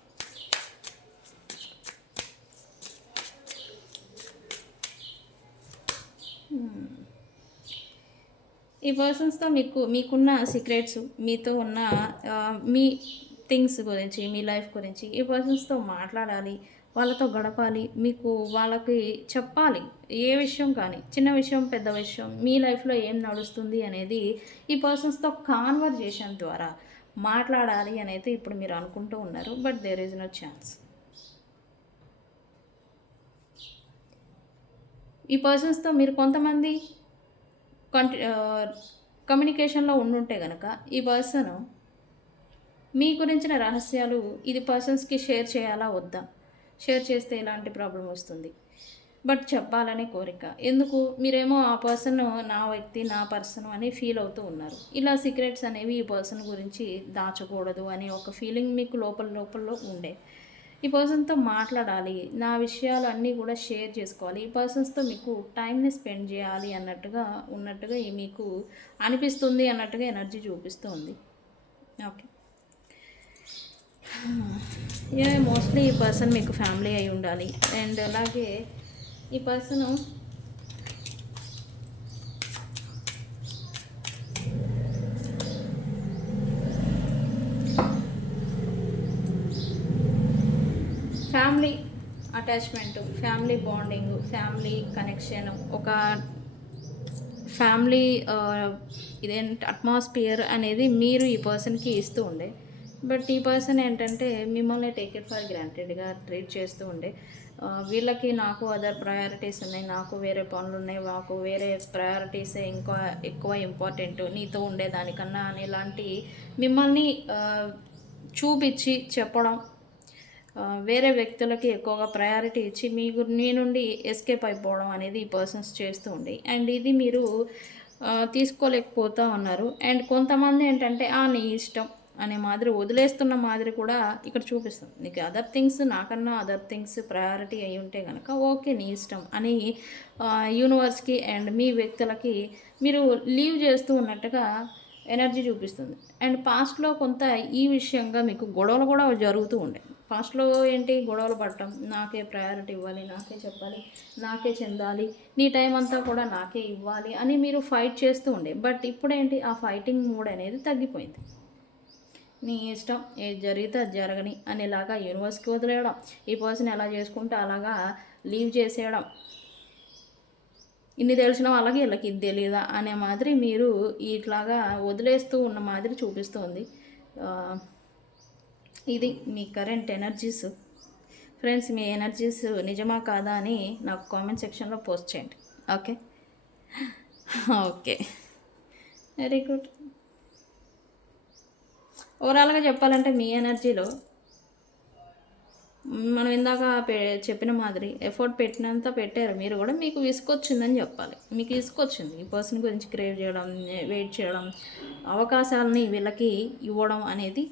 ఈ పర్సన్స్తో మీకున్న సీక్రెట్స్, మీతో ఉన్న మీ థింగ్స్ గురించి, మీ లైఫ్ గురించి ఈ పర్సన్స్తో మాట్లాడాలి, వాళ్ళతో గడపాలి, మీకు వాళ్ళకి చెప్పాలి. ఏ విషయం కానీ, చిన్న విషయం పెద్ద విషయం, మీ లైఫ్లో ఏం నడుస్తుంది అనేది ఈ పర్సన్స్తో కాన్వర్జేషన్ ద్వారా మాట్లాడాలి అని అయితే ఇప్పుడు మీరు అనుకుంటూ ఉన్నారు. But there is no chance. ఈ పర్సన్స్తో మీరు కొంతమంది కమ్యూనికేషన్లో ఉండుంటే కనుక ఈ పర్సన్ మీ గురించిన రహస్యాలు ఇది పర్సన్స్కి షేర్ చేయాలా వద్దా, షేర్ చేస్తే ఎలాంటి ప్రాబ్లం వస్తుంది, బట్ చెప్పాలనే కోరిక. ఎందుకు? మీరేమో ఆ పర్సన్ నా వ్యక్తి, నా పర్సన్ అని ఫీల్ అవుతూ ఉన్నారు. ఇలా సీక్రెట్స్ అనేవి ఈ పర్సన్ గురించి దాచకూడదు అనే ఒక ఫీలింగ్ మీకు లోపల లోపల ఉండే. ఈ పర్సన్‌తో మాట్లాడాలి. నా విషయాలు అన్నీ కూడా షేర్ చేసుకోవాలి. ఈ పర్సన్స్‌తో మీకు టైమ్‌ని స్పెండ్ జేయాలి అన్నట్టుగా ఉన్నట్టుగా మీకు అనిపిస్తుంది అన్నట్టుగా ఎనర్జీ చూపిస్తూ ఉంది. ఓకే. మోస్ట్లీ ఈ పర్సన్ మీకు ఫ్యామిలీ అయి ఉండాలి. అండ్ అలాగే ఈ person family attachment, family bonding, family connection, ఒక ఫ్యామిలీ ఇదేంటి అట్మాస్ఫియర్ అనేది మీరు ఈ పర్సన్‌కి ఇస్తూ ఉండే. బట్ ఈ పర్సన్ ఏంటంటే మిమ్మల్ని టేక్ ఇట్ ఫర్ గ్రాంటెడ్‌గా ట్రీట్ చేస్తూ ఉండే. వీళ్ళకి నాకు అదర్ ప్రయారిటీస్ ఉన్నాయి. నాకు వేరే పనులున్నాయి. నాకు వేరే ప్రయారిటీసే ఇంకా ఎక్కువ ఇంపార్టెంట్ నీతో ఉండేదానికన్నా అనేలాంటి మిమ్మల్ని చూపిచ్చి చెప్పడం, వేరే వ్యక్తులకి ఎక్కువగా ప్రయారిటీ ఇచ్చి మీ నుండి ఎస్కేప్ అయిపోవడం అనేది ఈ పర్సన్స్ చేస్తూ ఉండే. అండ్ ఇది మీరు తీసుకోలేకపోతూ ఉన్నారు. అండ్ కొంతమంది ఏంటంటే నీ ఇష్టం అనే మాదిరి వదిలేస్తున్న మాదిరి కూడా ఇక్కడ చూపిస్తుంది. నీకు అదర్ థింగ్స్ నాకన్నా అదర్ థింగ్స్ ప్రయారిటీ అయి ఉంటే కనుక ఓకే నీ ఇష్టం అని యూనివర్స్కి అండ్ మీ వ్యక్తులకి మీరు లీవ్ చేస్తూ ఉన్నట్టుగా ఎనర్జీ చూపిస్తుంది. అండ్ పాస్ట్లో కొంత ఈ విషయంగా మీకు గొడవలు కూడా జరుగుతూ ఉండే. పాస్ట్లో ఏంటి గొడవలు పడటం, నాకే ప్రయారిటీ ఇవ్వాలి, నాకే చెప్పాలి, నాకే చెందాలి, నీ టైం అంతా కూడా నాకే ఇవ్వాలి అని మీరు ఫైట్ చేస్తూ ఉండే. బట్ ఇప్పుడేంటి ఆ ఫైటింగ్ మూడ్ అనేది తగ్గిపోయింది. నీ ఇష్టం ఏది జరిగితే అది జరగని అనేలాగా యూనివర్స్కి వదిలేయడం, ఈ పర్సన్ ఎలా చేసుకుంటే అలాగా లీవ్ చేసేయడం, ఇన్ని తెలిసిన వాళ్ళకి వీళ్ళకి ఇది తెలియదా అనే మాదిరి మీరు ఇట్లాగా వదిలేస్తూ ఉన్న మాదిరి చూపిస్తుంది. ఇది మీ కరెంట్ ఎనర్జీస్. ఫ్రెండ్స్, మీ ఎనర్జీస్ నిజమా కాదా అని నాకు కామెంట్ సెక్షన్లో పోస్ట్ చేయండి. Okay okay, very good. ఓవరాల్గా చెప్పాలంటే మీ ఎనర్జీలో మనం ఇందాక చెప్పిన మాదిరి ఎఫర్ట్ పెట్టినంత పెట్టారు మీరు కూడా, మీకు విసుకొచ్చిందని చెప్పాలి. మీకు విసుకొచ్చింది ఈ పర్సన్ గురించి క్రేవ్ చేయడం, వెయిట్ చేయడం, అవకాశాలని వీళ్ళకి ఇవ్వడం అనేది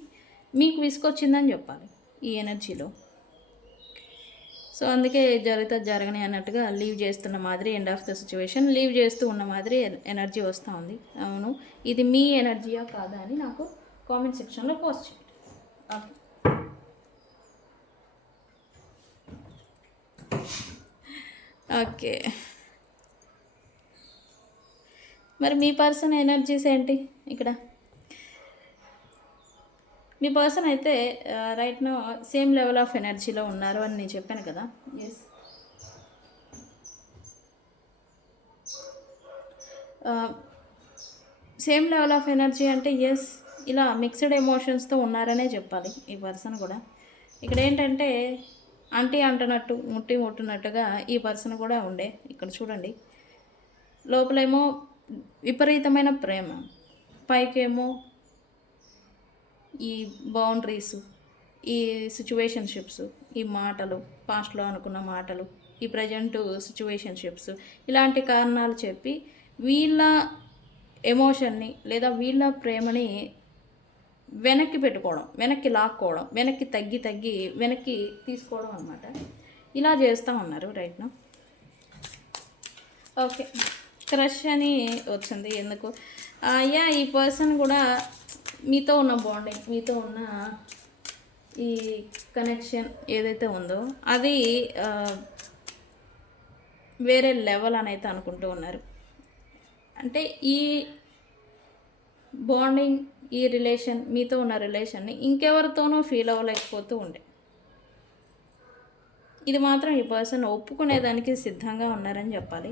మీకు విసుకొచ్చిందని చెప్పాలి ఈ ఎనర్జీలో. సో అందుకే జరిగితే జరగని అన్నట్టుగా లీవ్ చేస్తున్న మాదిరి, end of the situation leave చేస్తూ ఉన్న మాదిరి ఎనర్జీ వస్తూ ఉంది. అవును, ఇది మీ ఎనర్జీయా కాదా అని నాకు కామెంట్ సెక్షన్లో పోస్ట్ చేయండి. ఓకే, మరి మీ పర్సన్ ఎనర్జీస్ ఏంటి ఇక్కడ? మీ పర్సన్ అయితే right no same level of ఎనర్జీలో ఉన్నారు అని నేను చెప్పాను కదా. Yes, same level of energy అంటే ఎస్, ఇలా మిక్స్డ్ ఎమోషన్స్తో ఉన్నారనే చెప్పాలి ఈ పర్సన్ కూడా. ఇక్కడ ఏంటంటే అంటున్నట్టు ముట్టునట్టుగా ఈ పర్సన్ కూడా ఉండే. ఇక్కడ చూడండి, లోపలేమో విపరీతమైన ప్రేమ, పైకేమో ఈ బౌండరీస్, ఈ సిచ్యువేషన్షిప్స్, ఈ మాటలు, పాస్ట్లో అనుకున్న మాటలు, ఈ ప్రజెంట్ సిచ్యువేషన్షిప్స్, ఇలాంటి కారణాలు చెప్పి వీళ్ళ ఎమోషన్ని లేదా వీళ్ళ ప్రేమని వెనక్కి పెట్టుకోవడం, వెనక్కి లాక్కోవడం, వెనక్కి తగ్గి వెనక్కి తీసుకోవడం అనమాట. ఇలా చేస్తూ ఉన్నారు రైట్ నౌ. ఓకే, క్రష్ అని వచ్చింది ఎందుకు? ఈ పర్సన్ కూడా మీతో ఉన్న బాండింగ్, మీతో ఉన్న ఈ కనెక్షన్ ఏదైతే ఉందో అది వేరే లెవెల్ అని అయితే అనుకుంటూ ఉన్నారు. అంటే ఈ బాండింగ్, ఈ రిలేషన్, మీతో ఉన్న రిలేషన్ని ఇంకెవరితోనూ ఫీల్ అవ్వలేకపోతూ ఉండే. ఇది మాత్రం ఈ పర్సన్ ఒప్పుకునేదానికి సిద్ధంగా ఉన్నారని చెప్పాలి.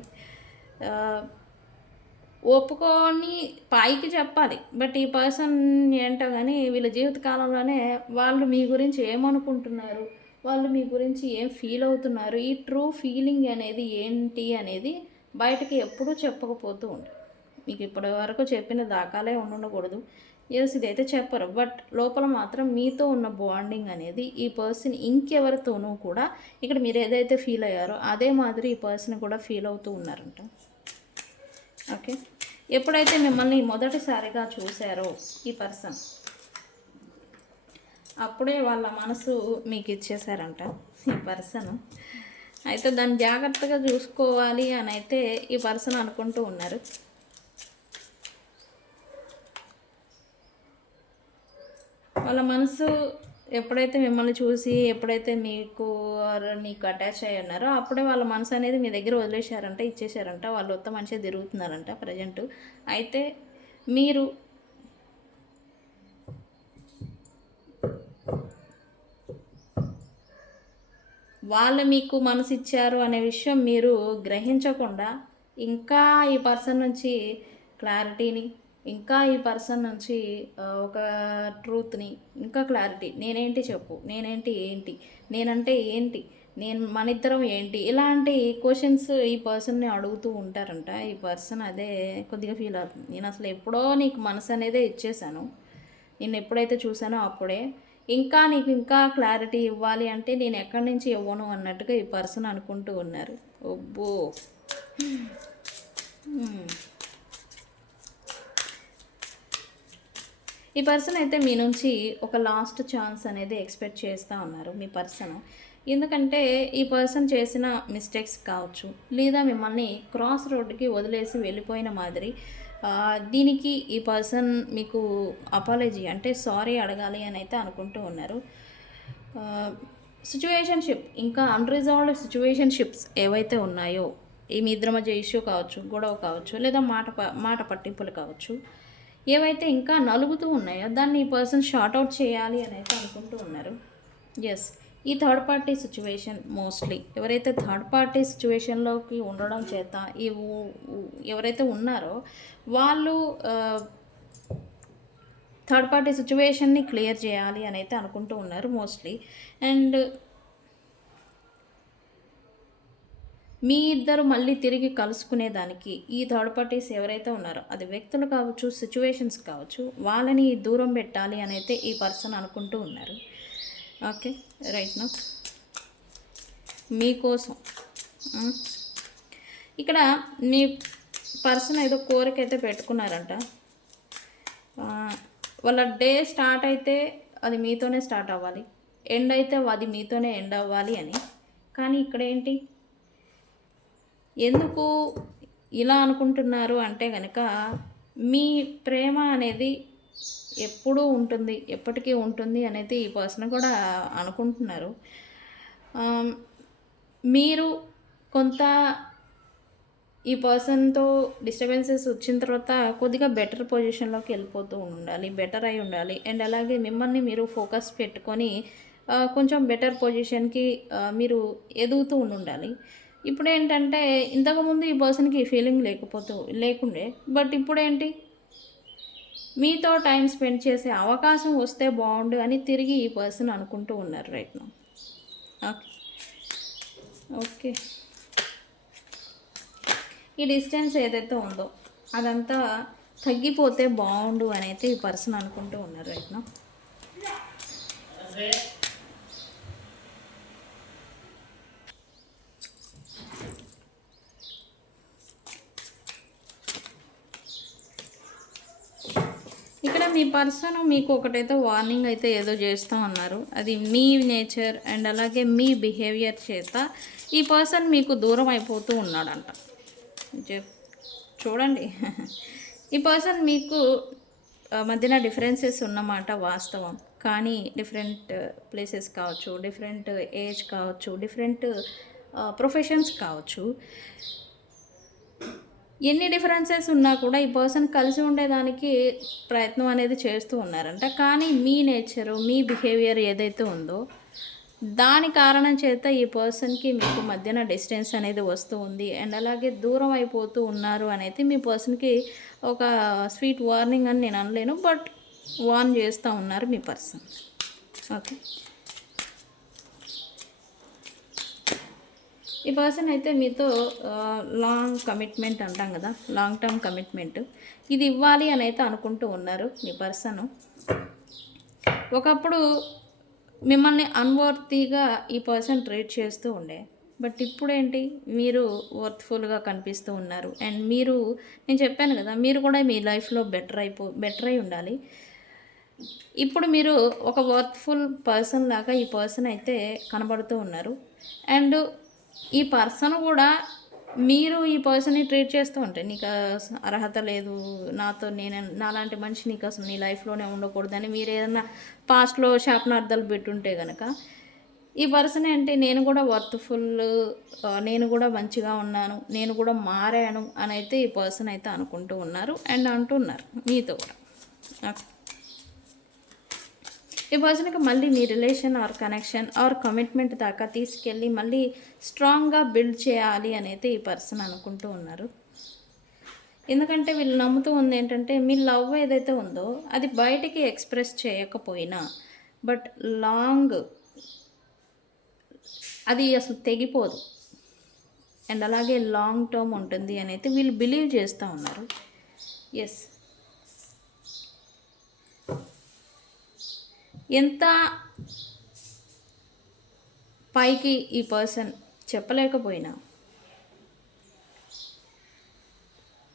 ఒప్పుకొని పైకి చెప్పాలి, బట్ ఈ పర్సన్ ఏంటో కానీ వీళ్ళ జీవితకాలంలోనే వాళ్ళు మీ గురించి ఏమనుకుంటున్నారు, వాళ్ళు మీ గురించి ఏం ఫీల్ అవుతున్నారు, ఈ ట్రూ ఫీలింగ్ అనేది ఏంటి అనేది బయటకి ఎప్పుడూ చెప్పకపోతూ ఉండే. మీకు ఇప్పటి వరకు చెప్పిన దాఖలే ఉండకూడదు. ఎస్ ఇదైతే చెప్పరు. బట్ లోపల మాత్రం మీతో ఉన్న బాండింగ్ అనేది ఈ పర్సన్ ఇంకెవరితోనూ కూడా ఇక్కడ మీరు ఏదైతే ఫీల్ అయ్యారో అదే మాదిరి ఈ పర్సన్ కూడా ఫీల్ అవుతూ ఉన్నారంట. ఓకే. ఎప్పుడైతే మిమ్మల్ని మొదటిసారిగా చూశారో ఈ పర్సన్ అప్పుడే వాళ్ళ మనసు మీకు ఇచ్చేసారంట ఈ పర్సన్. అయితే దాన్ని జాగ్రత్తగా చూసుకోవాలి అని అయితే ఈ పర్సన్ అనుకుంటూ ఉన్నారు. వాళ్ళ మనసు ఎప్పుడైతే మిమ్మల్ని చూసి ఎప్పుడైతే నీకు అటాచ్ అయ్యి ఉన్నారో అప్పుడే వాళ్ళ మనసు అనేది మీ దగ్గర వదిలేశారంట, ఇచ్చేశారంట. వాళ్ళు మొత్తం మంచిగా తిరుగుతున్నారంట ప్రజెంటు. అయితే మీరు వాళ్ళు మీకు మనసు ఇచ్చారు అనే విషయం మీరు గ్రహించకుండా ఇంకా ఈ పర్సన్ నుంచి క్లారిటీని, ఇంకా ఈ పర్సన్ నుంచి ఒక ట్రూత్ని, ఇంకా క్లారిటీ, నేనేంటి చెప్పు, నేనేంటి ఏంటి, నేనంటే ఏంటి, మన ఇద్దరం ఏంటి, ఇలాంటి క్వశ్చన్స్ ఈ పర్సన్ని అడుగుతూ ఉంటారంట. ఈ పర్సన్ అదే కొద్దిగా ఫీల్ అవుతుంది. నేను అసలు ఎప్పుడో నీకు మనసు అనేదే ఇచ్చేసాను, నేను ఎప్పుడైతే చూసానో అప్పుడే. ఇంకా నీకు ఇంకా క్లారిటీ ఇవ్వాలి అంటే నేను ఎక్కడి నుంచి ఇవ్వను అన్నట్టుగా ఈ పర్సన్ అనుకుంటూ ఉన్నారు. ఒబ్బో. ఈ పర్సన్ అయితే మీ నుంచి ఒక లాస్ట్ ఛాన్స్ అనేది ఎక్స్పెక్ట్ చేస్తూ ఉన్నారు మీ పర్సన్. ఎందుకంటే ఈ పర్సన్ చేసిన మిస్టేక్స్ కావచ్చు, లేదా మిమ్మల్ని క్రాస్ రోడ్డుకి వదిలేసి వెళ్ళిపోయిన మాదిరి. దీనికి ఈ పర్సన్ మీకు అపాలజీ అంటే సారీ అడగాలి అని అయితే అనుకుంటూ ఉన్నారు. సిచ్యువేషన్షిప్ ఇంకా అన్రిజాల్వ్డ్ సిచ్యువేషన్షిప్స్ ఏవైతే ఉన్నాయో, ఈ మీ ఇద్దరి మధ్య ఇష్యూ కావచ్చు, గొడవ కావచ్చు, లేదా మాట పట్టింపులు కావచ్చు, ఏవైతే ఇంకా నలుగుతూ ఉన్నాయో దాన్ని ఈ పర్సన్ షార్ట్అవుట్ చేయాలి అని అయితే అనుకుంటూ ఉన్నారు. ఎస్, ఈ థర్డ్ పార్టీ సిచ్యువేషన్ మోస్ట్లీ ఎవరైతే థర్డ్ పార్టీ సిచ్యువేషన్లోకి ఉండడం చేత ఎవరైతే ఉన్నారో వాళ్ళు థర్డ్ పార్టీ సిచ్యువేషన్ని క్లియర్ చేయాలి అని అయితే అనుకుంటూ ఉన్నారు మోస్ట్లీ. అండ్ మీ ఇద్దరు మళ్ళీ తిరిగి కలుసుకునేదానికి ఈ థర్డ్ పార్టీస్ ఎవరైతే ఉన్నారో, అది వ్యక్తులు కావచ్చు, సిచ్యువేషన్స్ కావచ్చు, వాళ్ళని దూరం పెట్టాలి అని అయితే ఈ పర్సన్ అనుకుంటూ ఉన్నారు. ఓకే, రైట్ నా మీకోసం ఇక్కడ మీ పర్సన్ ఏదో కోరిక అయితే పెట్టుకున్నారంట. వాళ్ళ డే స్టార్ట్ అయితే అది మీతోనే స్టార్ట్ అవ్వాలి, ఎండ్ అయితే అది మీతోనే ఎండ్ అవ్వాలి అని. కానీ ఇక్కడ ఏంటి, ఎందుకు ఇలా అనుకుంటున్నారు అంటే కనుక మీ ప్రేమ అనేది ఎప్పుడూ ఉంటుంది, ఎప్పటికీ ఉంటుంది అనేది ఈ పర్సన్ కూడా అనుకుంటున్నారు. మీరు కొంత ఈ పర్సన్తో డిస్టర్బెన్సెస్ వచ్చిన తర్వాత కొద్దిగా బెటర్ పొజిషన్లోకి వెళ్ళిపోతూ ఉండాలి, బెటర్ అయి ఉండాలి. అండ్ అలాగే మిమ్మల్ని మీరు ఫోకస్ పెట్టుకొని కొంచెం బెటర్ పొజిషన్కి మీరు ఎదుగుతూ ఉండాలి. ఇప్పుడు ఏంటంటే ఇంతకుముందు ఈ పర్సన్కి ఫీలింగ్ లేకుండే, బట్ ఇప్పుడేంటి మీతో టైం స్పెండ్ చేసే అవకాశం వస్తే బాగుండు అని తిరిగి ఈ పర్సన్ అనుకుంటూ ఉన్నారు రైట్ నౌ. ఓకే, ఈ డిస్టెన్స్ ఏదైతే ఉందో అదంతా తగ్గిపోతే బాగుండు అని అయితే ఈ పర్సన్ అనుకుంటూ ఉన్నారు రైట్ నౌ. ఇక్కడ మీ పర్సన్ మీకు ఒకటైతే వార్నింగ్ అయితే ఏదో చేస్తూ ఉన్నారు. అది మీ నేచర్ అండ్ అలాగే మీ బిహేవియర్ చేత ఈ పర్సన్ మీకు దూరం అయిపోతూ ఉన్నాడంట. చూడండి, ఈ పర్సన్ మీకు మధ్యన డిఫరెన్సెస్ ఉన్నమాట వాస్తవం. కానీ డిఫరెంట్ ప్లేసెస్ కావచ్చు, డిఫరెంట్ ఏజ్ కావచ్చు, డిఫరెంట్ ప్రొఫెషన్స్ కావచ్చు, ఎన్ని డిఫరెన్సెస్ ఉన్నా కూడా ఈ పర్సన్ కలిసి ఉండేదానికి ప్రయత్నం అనేది చేస్తూ ఉన్నారంట. కానీ మీ నేచరు, మీ బిహేవియర్ ఏదైతే ఉందో దాని కారణం చేత ఈ పర్సన్కి మీకు మధ్యన డిస్టెన్స్ అనేది వస్తూ ఉంది. అండ్ అలాగే దూరం అయిపోతూ ఉన్నారు అనేది మీ పర్సన్కి ఒక స్వీట్ వార్నింగ్ అని నేను అనలేను, బట్ వార్న్ చేస్తూ ఉన్నారు మీ పర్సన్. ఓకే, ఈ పర్సన్ అయితే మీతో లాంగ్ కమిట్మెంట్ అంటాం కదా, లాంగ్ టర్మ్ కమిట్మెంట్ ఇది ఇవ్వాలి అని అయితే అనుకుంటూ ఉన్నారు మీ పర్సన్. ఒకప్పుడు మిమ్మల్ని అన్వర్తీగా ఈ పర్సన్ ట్రీట్ చేస్తూ ఉండే, బట్ ఇప్పుడేంటి మీరు వర్త్ఫుల్గా కనిపిస్తూ ఉన్నారు. అండ్ మీరు, నేను చెప్పాను కదా, మీరు కూడా మీ లైఫ్లో బెటర్ అయి ఉండాలి. ఇప్పుడు మీరు ఒక వర్త్ఫుల్ పర్సన్ లాగా ఈ పర్సన్ అయితే కనబడుతూ ఉన్నారు. అండ్ ఈ పర్సన్ కూడా మీరు ఈ పర్సన్ని ట్రీట్ చేస్తూ ఉంటే నీకు అర్హత లేదు, నాలాంటి మనిషి నీకు అసలు నీ లైఫ్లోనే ఉండకూడదని మీరు ఏదైనా పాస్ట్లో శాపనార్థాలు పెట్టుంటే కనుక, ఈ పర్సన్ ఏంటి, నేను కూడా వర్త్ఫుల్, నేను కూడా మంచిగా ఉన్నాను, నేను కూడా మారాను అని అయితే ఈ పర్సన్ అయితే అనుకుంటూ ఉన్నారు అండ్ అంటున్నారు మీతో కూడా. ఈ పర్సన్కి మళ్ళీ మీ relation or connection or commitment దాకా తీసుకెళ్ళి మళ్ళీ స్ట్రాంగ్గా బిల్డ్ చేయాలి అని అయితే ఈ పర్సన్ అనుకుంటూ ఉన్నారు. ఎందుకంటే వీళ్ళు నమ్ముతూ ఉంది ఏంటంటే, మీ లవ్ ఏదైతే ఉందో అది బయటికి ఎక్స్ప్రెస్ చేయకపోయినా బట్ అది అసలు తెగిపోదు అండ్ అలాగే లాంగ్ టర్మ్ ఉంటుంది అని అయితే వీళ్ళు బిలీవ్ చేస్తూ ఉన్నారు. ఎస్, ఎంత పైకి ఈ పర్సన్ చెప్పలేకపోయినా,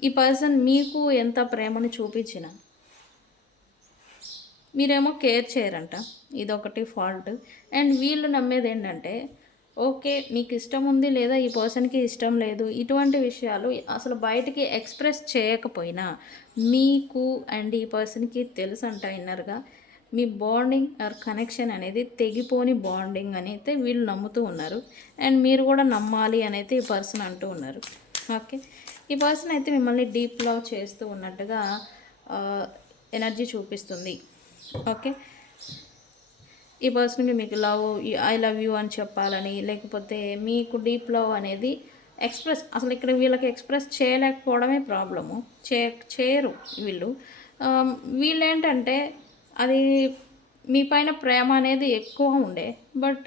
ఈ పర్సన్ మీకు ఎంత ప్రేమను చూపించినా మీరేమో కేర్ చేయరంట, ఇదొకటి ఫాల్ట్. అండ్ వీళ్ళు నమ్మేది ఏంటంటే, ఓకే మీకు ఇష్టం ఉంది లేదా ఈ పర్సన్కి ఇష్టం లేదు, ఇటువంటి విషయాలు అసలు బయటికి ఎక్స్ప్రెస్ చేయకపోయినా మీకు అండ్ ఈ పర్సన్కి తెలుసు అంట ఇన్నర్గా, మీ బాండింగ్ ఆర్ కనెక్షన్ అనేది తెగిపోని బాండింగ్ అని అయితే వీళ్ళు నమ్ముతూ ఉన్నారు. అండ్ మీరు కూడా నమ్మాలి అని అయితే ఈ పర్సన్ అంటూ ఉన్నారు. ఓకే, ఈ పర్సన్ అయితే మిమ్మల్ని డీప్ లవ్ చేస్తూ ఉన్నట్టుగా ఎనర్జీ చూపిస్తుంది. ఓకే, ఈ పర్సన్కి మీకు ఐ లవ్ యూ అని చెప్పాలని, లేకపోతే మీకు డీప్ లవ్ అనేది అసలు ఇక్కడ వీళ్ళకి ఎక్స్ప్రెస్ చేయలేకపోవడమే ప్రాబ్లము. చేయరు వీళ్ళు ఏంటంటే, అది మీ పైన ప్రేమ అనేది ఎక్కువ ఉండే, బట్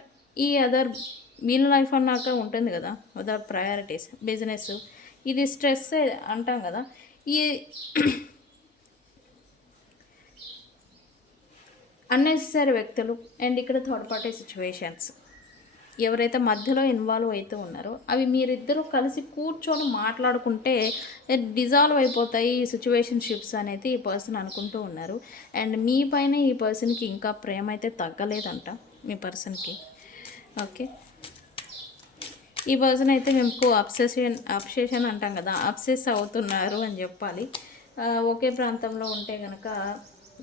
వీళ్ళ లైఫ్ అన్నాక ఉంటుంది కదా అదర్ ప్రయారిటీస్, బిజినెస్, ఇది స్ట్రెస్ అంటాం కదా, ఈ అన్నెసెసరీ వ్యక్తులు అండ్ ఇక్కడ థర్డ్ పార్టీ సిచ్యువేషన్స్ ఎవరైతే మధ్యలో ఇన్వాల్వ్ అవుతూ ఉన్నారో అవి మీరిద్దరూ కలిసి కూర్చొని మాట్లాడుకుంటే డిజాల్వ్ అయిపోతాయి ఈ సిచ్యువేషన్షిప్స్ అనేది ఈ పర్సన్ అనుకుంటూ ఉన్నారు. అండ్ మీ పైన ఈ పర్సన్కి ఇంకా ప్రేమ అయితే తగ్గలేదంట మీ పర్సన్కి. ఓకే, ఈ పర్సన్ అయితే మీకు అబ్సెషన్ అంటాం కదా, అబ్సెస్ అవుతున్నారు అని చెప్పాలి. ఒకే ప్రాంతంలో ఉంటే కనుక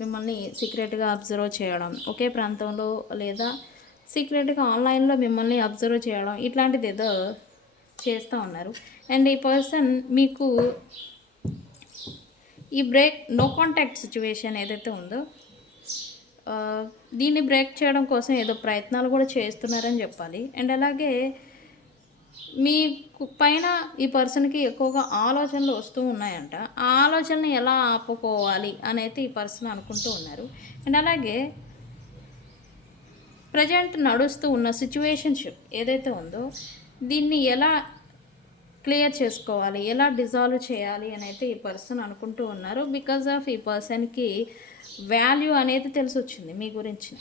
మిమ్మల్ని సీక్రెట్గా అబ్జర్వ్ చేయడం, ఒకే ప్రాంతంలో లేదా సీక్రెట్గా ఆన్లైన్లో మిమ్మల్ని అబ్జర్వ్ చేయడం, ఇట్లాంటిది ఏదో చేస్తూ ఉన్నారు. అండ్ ఈ పర్సన్ మీకు ఈ నో కాంటాక్ట్ సిచ్యువేషన్ ఏదైతే ఉందో దీన్ని బ్రేక్ చేయడం కోసం ఏదో ప్రయత్నాలు కూడా చేస్తున్నారని చెప్పాలి. అండ్ అలాగే మీకు పైన ఈ పర్సన్కి ఎక్కువగా ఆలోచనలు వస్తూ ఉన్నాయంట, ఆ ఆలోచనని ఎలా ఆపుకోవాలి అని అయితే ఈ పర్సన్ అనుకుంటూ ఉన్నారు. అండ్ అలాగే ప్రజెంట్ నడుస్తూ ఉన్న సిచ్యువేషన్షిప్ ఏదైతే ఉందో దీన్ని ఎలా క్లియర్ చేసుకోవాలి, ఎలా డిజాల్వ్ చేయాలి అని అయితే ఈ పర్సన్ అనుకుంటూ ఉన్నారు. బికాజ్ ఆఫ్ ఈ పర్సన్కి వాల్యూ అనేది తెలిసి వచ్చింది మీ గురించి.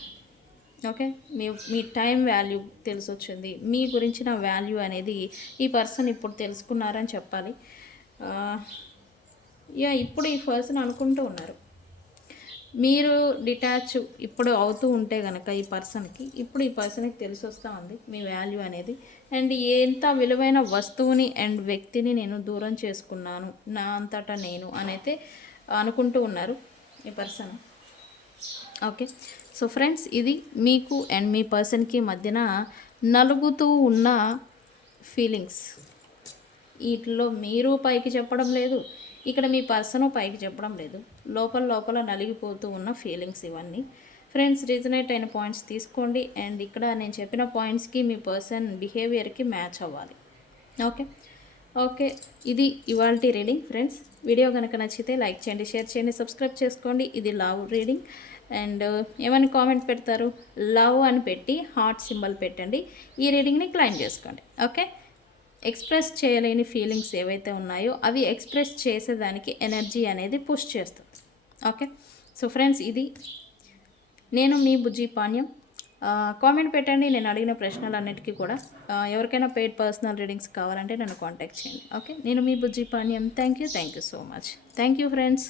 ఓకే, మీ టైం వాల్యూ తెలిసి వచ్చింది, మీ గురించిన వాల్యూ అనేది ఈ పర్సన్ ఇప్పుడు తెలుసుకున్నారని చెప్పాలి. ఇప్పుడు ఈ పర్సన్ అనుకుంటూ ఉన్నారు, మీరు డిటాచ్ ఇప్పుడు అవుతూ ఉంటే కనుక ఈ పర్సన్కి తెలిసి వస్తూ ఉంది మీ వాల్యూ అనేది. అండ్ ఎంత విలువైన వస్తువుని అండ్ వ్యక్తిని నేను దూరం చేసుకున్నాను నా అంతటా నేను అనైతే అనుకుంటూ ఉన్నారు ఈ పర్సన్. ఓకే, సో ఫ్రెండ్స్, ఇది మీకు అండ్ మీ పర్సన్కి మధ్యన నలుగుతూ ఉన్న ఫీలింగ్స్. వీటిలో మీరు పైకి చెప్పడం లేదు, ఇక్కడ మీ పర్సను పైకి చెప్పడం లేదు, లోపల నలిగిపోతూ ఉన్న ఫీలింగ్స్ ఇవన్నీ. ఫ్రెండ్స్, రీజనేట్ అయిన పాయింట్స్ తీసుకోండి అండ్ ఇక్కడ నేను చెప్పిన పాయింట్స్కి మీ పర్సన్ బిహేవియర్కి మ్యాచ్ అవ్వాలి. ఓకే, ఇది ఇవాల్టి రీడింగ్. ఫ్రెండ్స్, వీడియో కనుక నచ్చితే లైక్ చేయండి, షేర్ చేయండి, సబ్స్క్రైబ్ చేసుకోండి. ఇది లవ్ రీడింగ్. అండ్ ఏమైనా కామెంట్ పెడతారు, లవ్ అని పెట్టి హార్ట్ సింబల్ పెట్టండి. ఈ రీడింగ్ని క్లైమ్ చేసుకోండి. ఓకే, ఎక్స్ప్రెస్ చేయలేని ఫీలింగ్స్ ఏవైతే ఉన్నాయో అవి ఎక్స్ప్రెస్ చేసేదానికి ఎనర్జీ అనేది పుష్ చేస్తుంది. ఓకే, సో ఫ్రెండ్స్, ఇది నేను మీ బుజ్జి పాణ్యం. కామెంట్ పెట్టండి నేను అడిగిన ప్రశ్నలన్నిటికీ కూడా. ఎవరికైనా పెయిడ్ పర్సనల్ రీడింగ్స్ కావాలంటే నన్ను కాంటాక్ట్ చేయండి. ఓకే, నేను మీ Bujji Panyam. Thank you so much. Thank you friends.